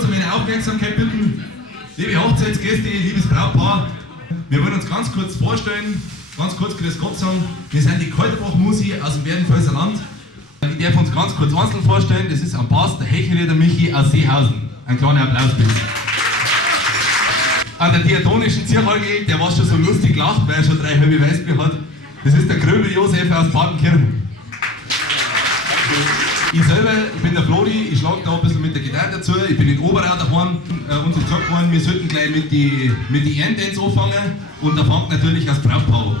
kurz um eine Aufmerksamkeit bitten. Liebe Hochzeitsgäste, liebes Brautpaar, wir wollen uns ganz kurz vorstellen, ganz kurz grüß Gott sagen. Wir sind die Kalterbach-Musi aus dem Werdenfelser Land. Ich darf uns ganz kurz einzeln vorstellen, das ist am Bass der Hechele, der Michi aus Seehausen. Ein kleiner Applaus bitte. An der diatonischen Zierorgel, der was schon so lustig lacht, weil er schon 3 halbe Weißbier hat, das ist der Gröbel Josef aus Partenkirchen. Ich selber, ich bin der Flori, ich schlage da ein bisschen mit der Gitarre dazu, ich bin in Oberau daheim, uns ist gesagt worden, wir sollten gleich mit die Enddance anfangen und da fängt natürlich das Brautpaar an.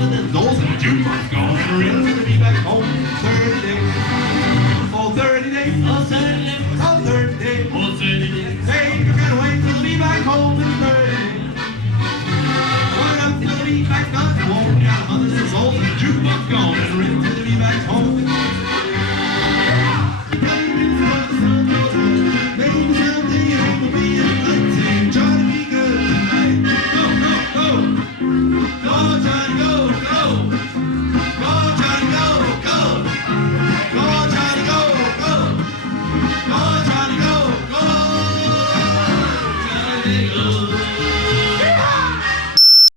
other than those of Jukebox